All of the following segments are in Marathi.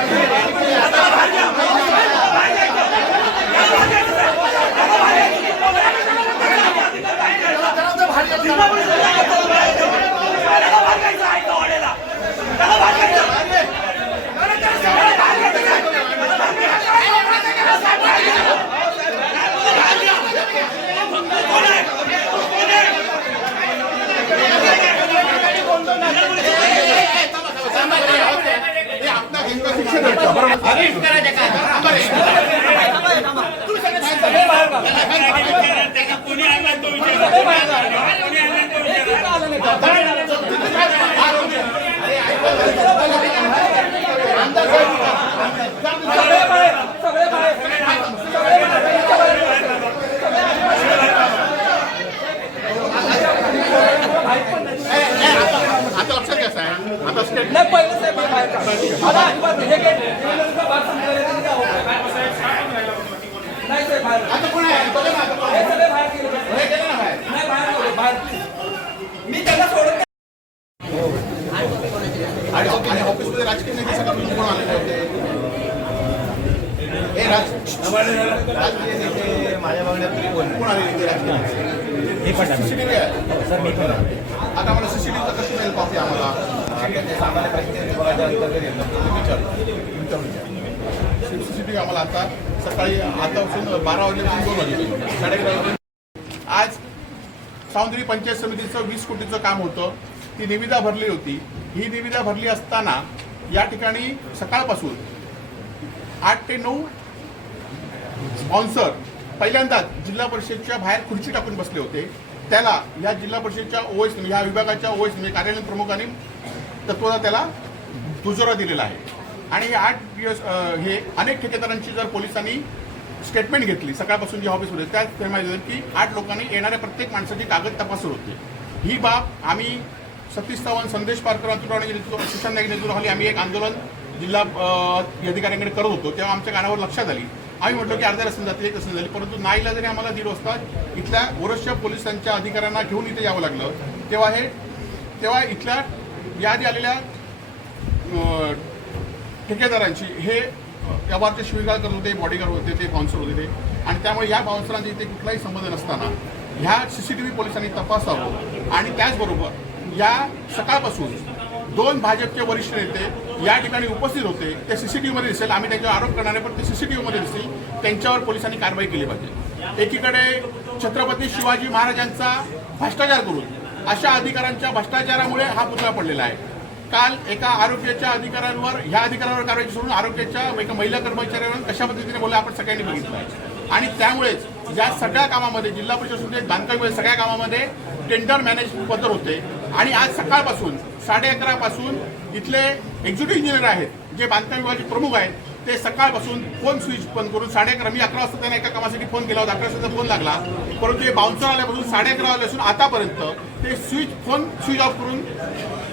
diferente. आता लक्षात घ्या साहेब. आता स्टेट मी त्यांना सोडत नाही. आणि आणि ऑफिसमध्ये राजकीय नेते सगळं कोण आलेले होते हे राज राजकीय नेते माझ्या कोण नेते? आहे. आता आम्हाला सीसीटीव्हीचा कशी मिळेल कॉपी आम्हाला सामान्य प्रश्न विभागाच्या अंतर्गत आम्हाला आता सकाळी आतापासून बारा वाजल्यापासून दोन वाजेपर्यंत आज सावंतरी पंचायत समितीचं वीस कोटीचं काम होतं. ती निविदा भरली होती. ही निविदा भरली असताना या ठिकाणी सकाळपासून आठ ते नऊ स्पॉन्सर पहिल्यांदाच जिल्हा परिषदच्या बाहेर खुर्ची टाकून बसले होते. त्याला या जिल्हा परिषदच्या ओएस या विभागाच्या ओएस म्हणजे कार्यालयीन प्रमुखांनी तत्वता त्याला दुजोरा दिलेला आहे. आणि हे आठ दिवस हे अनेक ठेकेदारांची जर पोलिसांनी स्टेटमेंट घेतली सकाळपासून जी ऑफिसमध्ये त्यात माहिती की आठ लोकांनी येणाऱ्या प्रत्येक माणसाची कागद तपासत होते. ही बाब आम्ही सतीश चव्हाण संदेश पारकर अंतुराणी नेतृत्व सुशांत नाईक नेतृत्वाखाली आम्ही एक आंदोलन जिल्हा अधिकाऱ्यांकडे करत होतो तेव्हा आमच्या कानावर लक्षात आली. आम्ही म्हटलो की अर्ध्या रस्त्याने जाते एक रस्त्याने झाली परंतु नाईला जरी आम्हाला दीड वाजता इथल्या वरिष्ठ पोलिसांच्या अधिकाऱ्यांना घेऊन इथे यावं लागलं तेव्हा हे तेव्हा इथल्या यादी आलेल्या ठेकेदारांची हे व्यवहारचे शिवीगाळ करत होते बॉडीगार्ड होते ते बाउन्सर होते ते. आणि त्यामुळे या बाउन्सरांचे इथे कुठलाही संबंध नसताना ह्या सी सी टी व्ही पोलिसांनी तपासावं. आणि त्याचबरोबर या सकाळपासून दोन भाजपचे वरिष्ठ नेते या ठिकाणी उपस्थित होते. ते सी सी टी व्हीमध्ये दिसेल. आम्ही त्यांच्यावर आरोप करणारे पण ते सी सी टी व्हीमध्ये दिसतील त्यांच्यावर पोलिसांनी कारवाई केली पाहिजे. एकीकडे छत्रपती शिवाजी महाराजांचा भ्रष्टाचार करून अशा अधिकाऱ्यांच्या भ्रष्टाचारामुळे हा पुतळा पडलेला आहे. काल एका आरोग्याच्या अधिकाऱ्यांवर ह्या अधिकाऱ्यावर कारवाई सोडून आरोग्याच्या एका महिला कर्मचाऱ्यांवर कशा पद्धतीने बोलला आपण सगळ्यांनी बघितलं. आहे आणि त्यामुळेच या सगळ्या कामामध्ये जिल्हा परिषद बांधकाम सगळ्या कामामध्ये टेंडर मॅनेजमेंट पद्धत होते. आणि आज सकाळपासून साडे अकरापासून इथले एक्झिक्युटिव्ह इंजिनियर आहेत जे बांधकाम विभागाचे प्रमुख आहेत ते सकाळपासून फोन स्विच बंद करून साडे अकरा मी अकरा वाजता त्यांना एका कामासाठी फोन केला होता. अकरा वाजता फोन लागला. परंतु हे बाउन्सर आल्यापासून साडे अकरा वाजल्यापासून आतापर्यंत ते स्विच फोन स्विच ऑफ करून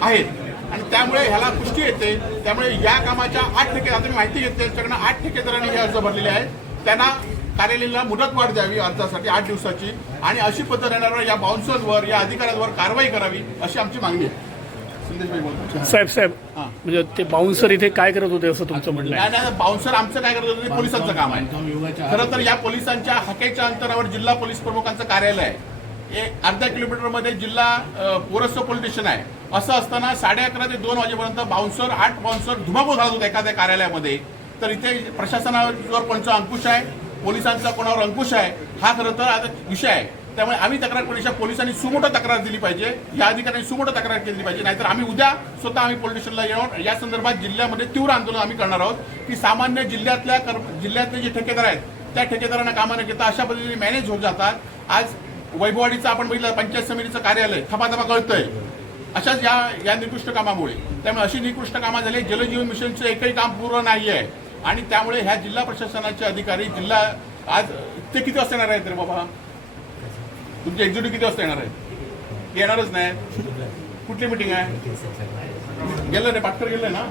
आहेत. आणि त्यामुळे ह्याला पुष्टी येते. त्यामुळे या कामाच्या आठ ठेके आता मी माहिती घेतली त्यांच्याकडनं आठ ठेकेदारांनी हे अर्ज भरलेले आहेत. त्यांना कार्यालयाला मुदतवाढ द्यावी अर्जासाठी आठ दिवसाची. आणि अशी पद्धतीने या बाउन्सरवर या अधिकाऱ्यांवर कारवाई करावी अशी आमची मागणी आहे. साहेब साहेब. म्हणजे ते बाउन्सर इथे काय करत होते असं तुमचं म्हणणं आहे? नाही नाही बाउन्सर आमचं काय करत होतं? ते पोलिसांचं काम आहे. खरं तर या पोलिसांच्या हाकेच्या अंतरावर जिल्हा पोलीस प्रमुखांचं कार्यालय आहे एक अर्ध्या किलोमीटरमध्ये जिल्हा अ, पोरस्त पोलीस स्टेशन आहे. असं असताना साडे अकरा ते दोन वाजेपर्यंत बाउन्सर आठ बाउन्सर धुमाकूळ घालत होते एखाद्या कार्यालयामध्ये. तर इथे प्रशासनावर कोणचा अंकुश आहे? पोलिसांचा कोणावर अंकुश आहे? हा खरं तर आता विषय आहे. त्यामुळे आम्ही तक्रार पोलिसा पोलिसांनी सुमोटो तक्रार दिली पाहिजे या अधिकाऱ्यांनी सुमोटो तक्रार केली पाहिजे नाहीतर आम्ही उद्या स्वतः आम्ही पोलीस स्टेशनला येऊन या संदर्भात जिल्ह्यामध्ये तीव्र आंदोलन आम्ही करणार आहोत की सामान्य जिल्ह्यातल्या कर्म जिल्ह्यातले जे ठेकेदार आहेत त्या ठेकेदारांना कामाने घेता अशा पद्धतीने मॅनेज होत जातात. आज वैभववाडीचं आपण बघितलं पंचायत समितीचं कार्यालय थपाथपा कळतंय. अशाच या या निकृष्ट कामामुळे. त्यामुळे अशी निकृष्ट कामं झाली जलजीवन मिशनचं एकही काम पूर्ण नाही आहे आणि त्यामुळे ह्या जिल्हा प्रशासनाचे अधिकारी जिल्हा आज ते किती वाजता येणार आहेत रे बाबा? तुमची एक्झिक्युटिव्ह किती वाजता येणार आहे? येणारच नाही. कुठली मिटिंग आहे? गेलं रे पाटकर गेलं ना?